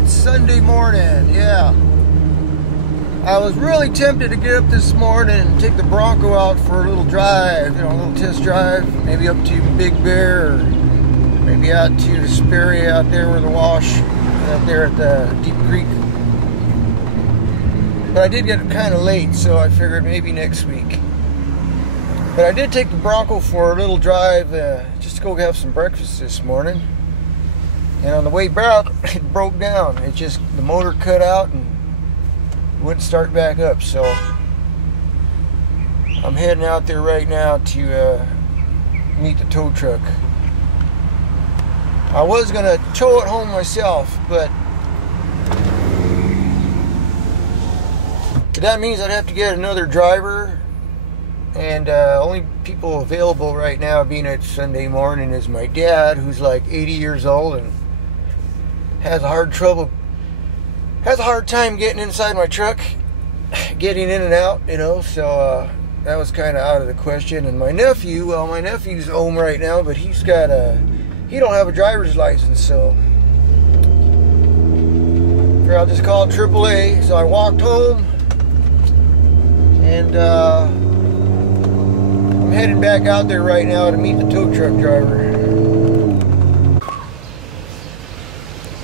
It's Sunday morning, yeah. I was really tempted to get up this morning and take the Bronco out for a little drive, a little test drive, maybe up to Big Bear, or maybe out to Sperry out there where the wash, out there at the Deep Creek. But I did get kind of late, so I figured maybe next week. But I did take the Bronco for a little drive just to go have some breakfast this morning. And on the way back, it broke down. The motor cut out and wouldn't start back up. So I'm heading out there right now to meet the tow truck. I was going to tow it home myself, but that means I'd have to get another driver. And only people available right now, being it's Sunday morning, is my dad, who's like 80 years old and has a hard time getting inside my truck, getting in and out, so that was kind of out of the question. And my nephew, my nephew's home right now, but he don't have a driver's license, so I'll just call it AAA. So I walked home, and I'm heading back out there right now to meet the tow truck driver.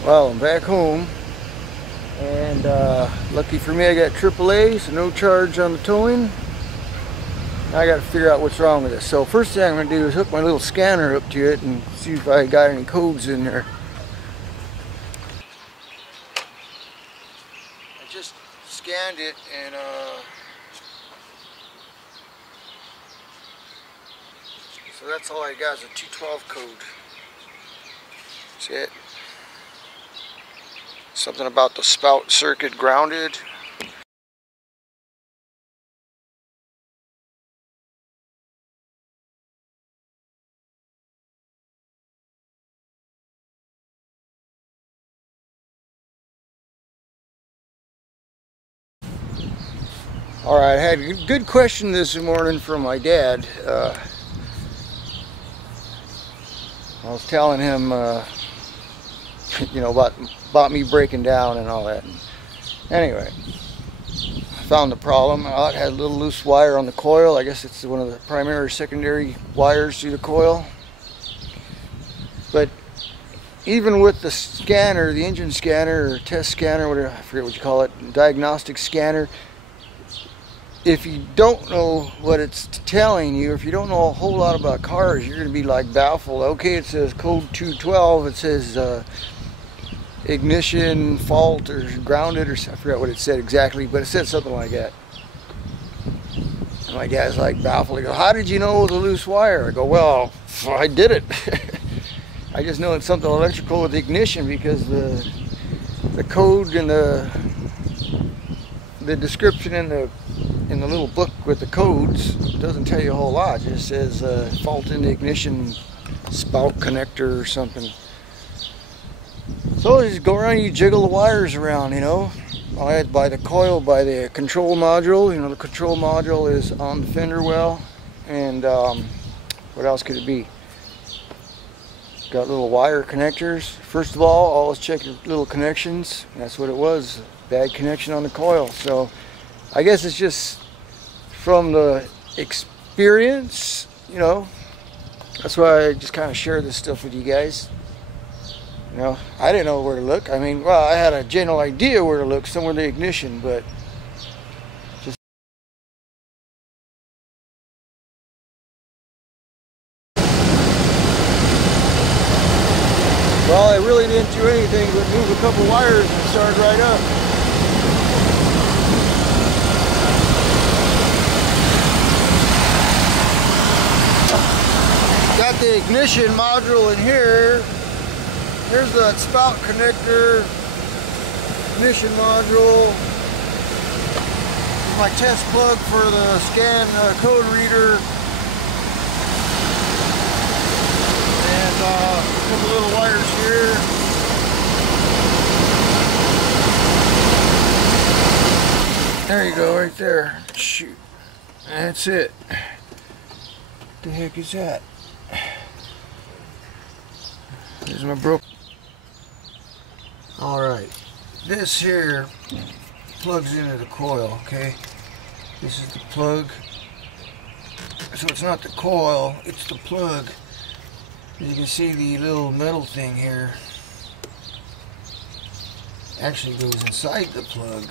Well, I'm back home, and lucky for me I got AAA, so no charge on the towing. Now I got to figure out what's wrong with this. So first thing I'm going to do is hook my little scanner up to it and see if I got any codes in there. I just scanned it, and so that's all I got is a 212 code. That's it. Something about the spout circuit grounded. All right, I had a good question this morning from my dad. I was telling him, about me breaking down and all that. And anyway, I found the problem. I had a little loose wire on the coil. I guess it's one of the primary or secondary wires through the coil. But even with the scanner, the engine scanner or test scanner, whatever, I forget what you call it, diagnostic scanner, if you don't know what it's telling you, if you don't know a whole lot about cars, you're going to be like baffled. Okay, it says code 212, it says ignition fault or grounded, or I forgot what it said exactly, but it said something like that. And my dad's like baffled. He goes, "How did you know it was a loose wire?" I go, "Well, I did it." I just know it's something electrical with ignition, because the code and the description in the little book with the codes doesn't tell you a whole lot. It just says fault in the ignition spout connector or something. So you just go around, you jiggle the wires around, by the coil, by the control module. The control module is on the fender well, and what else could it be? Got little wire connectors. First of all, always check your little connections. That's what it was, bad connection on the coil. So I guess it's just from the experience, that's why I just kind of share this stuff with you guys. I didn't know where to look. I mean, well, I had a general idea where to look, somewhere in the ignition, but just... Well, I really didn't do anything but move a couple wires and start right up. Got the ignition module in here. Here's the spout connector, ignition module. Here's my test plug for the scan code reader. And a couple little wires here. There you go, right there. Shoot. That's it. What the heck is that? Here's my broke. All right. this here plugs into the coil, okay? This is the plug. So it's not the coil, it's the plug. As you can see, the little metal thing here actually goes inside the plug.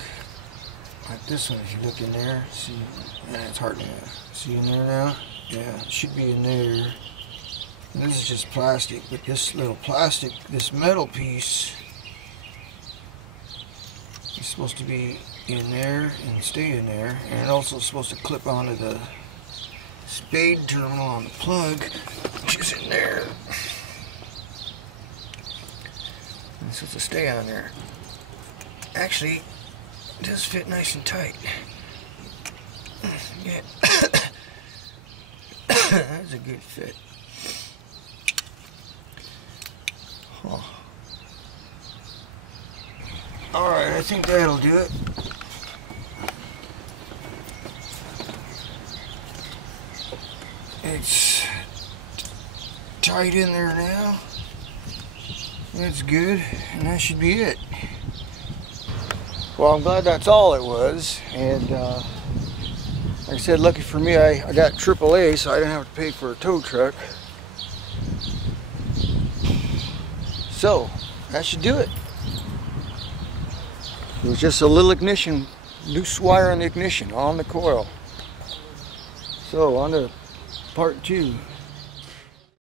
Like this one, if you look in there. See, it's hard to see in there now. Yeah, it should be in there. And this is just plastic, but this little plastic, this metal piece is supposed to be in there and stay in there. And it's also supposed to clip onto the spade terminal on the plug, which is in there. And it's supposed to stay on there. Actually, it does fit nice and tight. Yeah. That's a good fit. Huh. Alright, I think that'll do it. It's tight in there now. That's good, and that should be it. Well, I'm glad that's all it was, and like I said, lucky for me, I got AAA, so I didn't have to pay for a tow truck. So, that should do it. It was just a little ignition, loose wire on the ignition, on the coil. So, on to part 2.